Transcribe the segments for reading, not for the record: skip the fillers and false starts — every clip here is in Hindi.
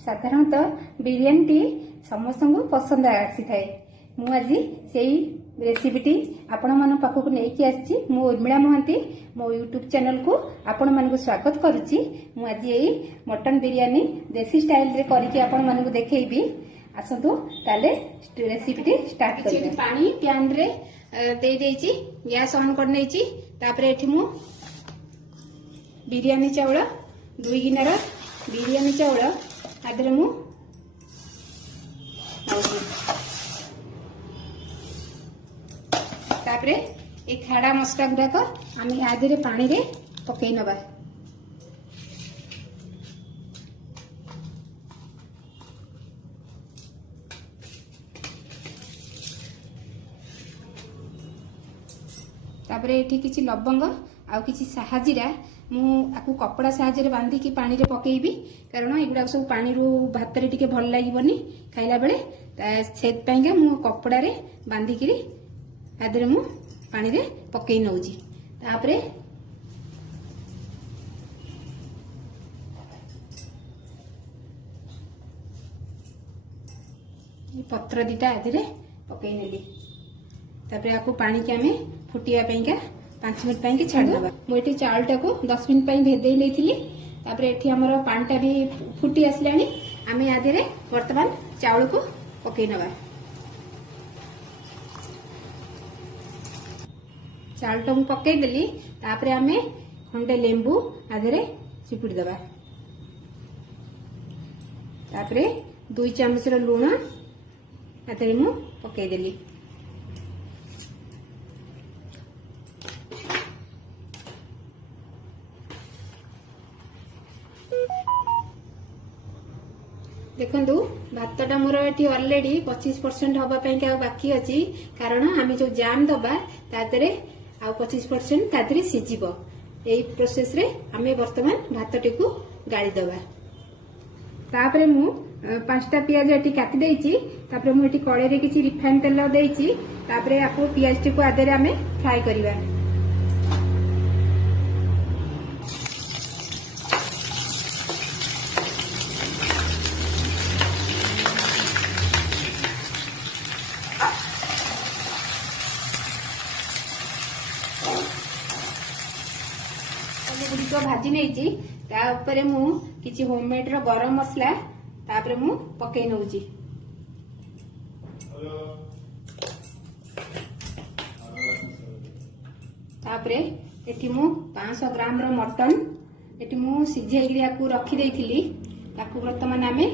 साधारणतः बिरियानी समस्त को पसंद आसी थाए। मु आज से रेसिपीटी आपण मन पाखक नहीं आसी मु उर्मिला महांती मो यूट्यूब चैनल को आपण मन को स्वागत करुच्ची। मु आज यही मटन बिरियानी देसी स्टाइल रे करके आपण मन को देखैबी। आसतु ताले रेसिपीटी स्टार्ट करिया। पानी पैन रे दे देची गैस ऑन कर नेची। तापरे एठी मु बिरियानी चावल 2 गिनार बिरियानी चावल आदरे मु तापरे ए खाड़ा मसला गुड़ाक आम आदि पानी रे पकई नबा। तापरे एठी किछि लवंग आउ किछि साहाजीरा मु आकु कपड़ा साहाଯ୍ୟରେ बांधिकी पानी रे पकेइबी, कारण एगुडा सब पानी रू भात रे टिके भल लागिबनी खाइला बेले। सेत पाइंगा मु कपड़ा रे बांधिकी आदरे मु पानी रे पकेइ नउजी। तापरे पत्र दिटा आदरे पकेइ नेली। तापरे आकु पानी के आमे फुटिया पाइंगा 5 मिनिट पाइंकी छाड़दबा। मुझे चावलटा को 10 मिनिट पाई भेदे नहीं। तापर एठी हमर पानीटा भी फुटी आसलानी। आमे आदरे वर्तमान चावल को पकई नबा। चावलटा मु पकई देली। तापरे आमे खंडे लेंबू आदरे चिपुड़ी दबा। तापरे 2 चामच लूण आदरे मु पकई देली। देखु भातटा मोर ये ऑलरेडी 25% हवापाई बाकी अच्छी, कारण आम जो जाम दबा तादरे आ 25% तादरे सीझिब। यही प्रोसेस रे आमे वर्तमान भातटी को गाड़ी दबा। तापरे मु 5टा पियाज एटी काटी देइची। तापरे मु एटी कड़े रे किछि रिफाइन तेल देइची। तापरे आपको पियाज टी को आदरे आमे फ्राई करिवा। गुड़िक भाजी नहीं तापर मु किछि होममेड रो गरम मसला तापर मु पकई नउची। तापर एठी मु 500 ग्राम रो मटन एठी मु सिझेइकरी आकु रखी देइथिली। ताकु वर्तमान आमे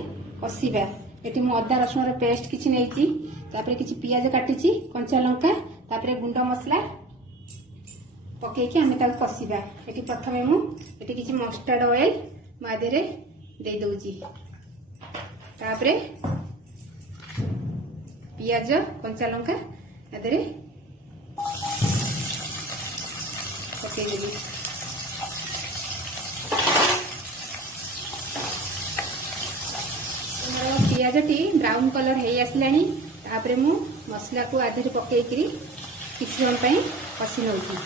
कसिबा। एठी मु अदा रसुन रो पेस्ट किछि नेइची। तापर किछि पियाज काटिची, कंचा लंका, तापर गुंडा मसला पकईकि आमे ताकु कसिबा। एठी प्रथमे मु एठी किछि मस्टर्ड ऑयल मादेरे दे दउची। तापरे पियाज कंचा लंका आदेरे पकई देबी। पियाज टी ब्राउन कलर हे आसलानी। तापरे मु मसला को आदेरे पकईकरी किछि समय पई कसी नउची।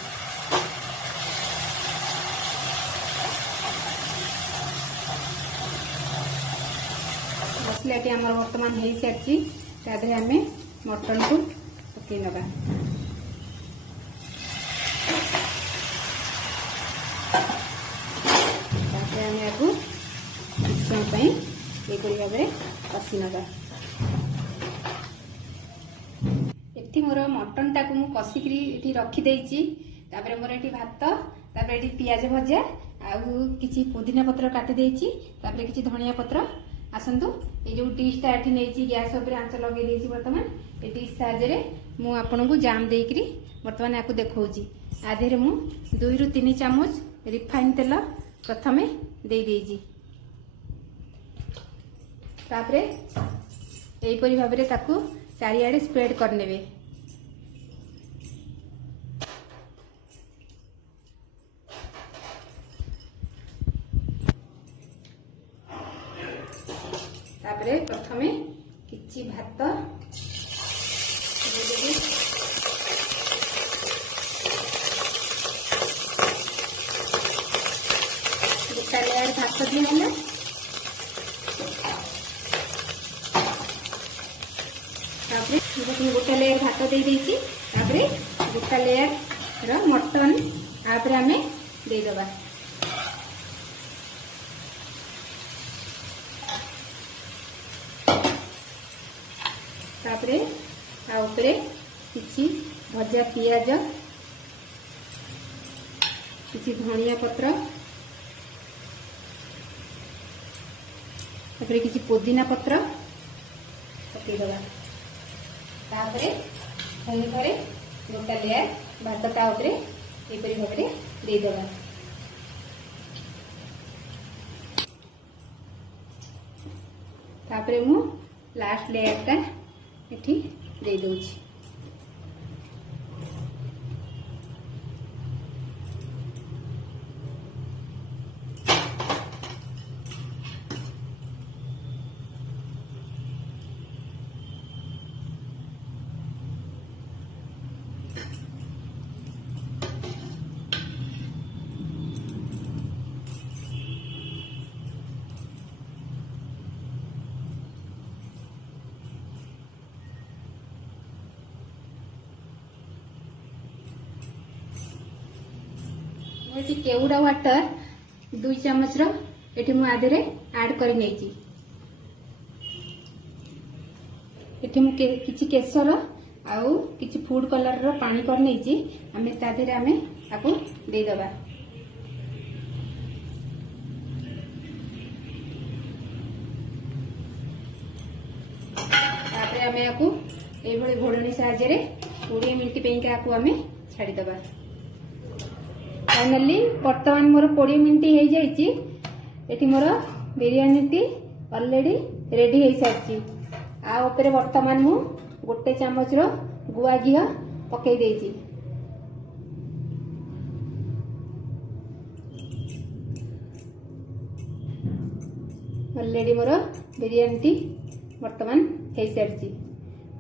मसलाटी आमर वर्तमान हो सारी। तादरे आमे मटन को पकई नबा। तादरे आमे आकु किछि समय पई एपरि भाबरे कसी नबा। एठी मोर मटन टाकु मु कसिकरी एठी रखी देइची। तापरे मोर एठी भात, तापरे एठी पियाज भजा आउ किछि पुदीना पत्र काटी देइची। तापरे किछि धनिया पत्र। आसतु ये जो डिश टा एठी नेची गैस ऊपर आंच लगे देइची। वर्तमान ए डिश साहाय्य मु आपन को जाम देइकरी वर्तमान याकु देखौची। आधेरे मु 2 रु 3 चामच रिफाइन तेल प्रथमे दे देइची। तापरे एई परि भाबरे ताकु चारिआडे स्प्रेड करनेबे। तापरे प्रथमे किछि भात गोटा लेयर भात दिए गोटा लेयर भात दे देइछि तापरे गोटा लेयर रो मटन आपर आमे दे दबा। तापरे आ ऊपरे किछि भजा पियाज किछि धनिया पत्र तापरे किछि पुदीना पत्र पकई दबा। तापरे पुणी थरे गोटा लेयर भात ता ऊपरे एपरि भाबरे दे दबा। तापरे मु लास्ट लेयर टा एठी दे दउछि। केउड़ा वाटर 2 चम्मच रो एठी मु आधे रे ऐड करि नेछि। एठी मु किछि केसर आउ किछि फूड कलर रो पानी कर नेछि हमें तादे रे हमें आको दे दबा। तापरे हमें आको ए भली घोड़नी साहाय्य रे 20 मिनिट पेंका आको हमें छाडी दबा। फाइनली वर्तमान मोर 20 मिनिट हो जाइए। एटी मोर बिरियानी टी ऑलरेडी रेडी हो सारी। आ ऊपर वर्तमान मु गोटे चामच रो गुआ घी पकई देइछि। ऑलरेडी मोर बिरियानी टी वर्तमान हो सारी।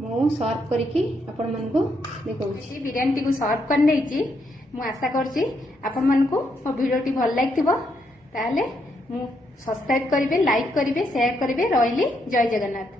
मु सर्व करके आपण मन को देखौछि। बिरियानी टी को सर्व कर नेछि। मु आशा करछि आपण मन को मो वीडियो टी भल लागिथिबो। ताले मु सब्सक्राइब करिवे, लाइक करिवे, शेयर करिवे। रहिली जय जगन्नाथ।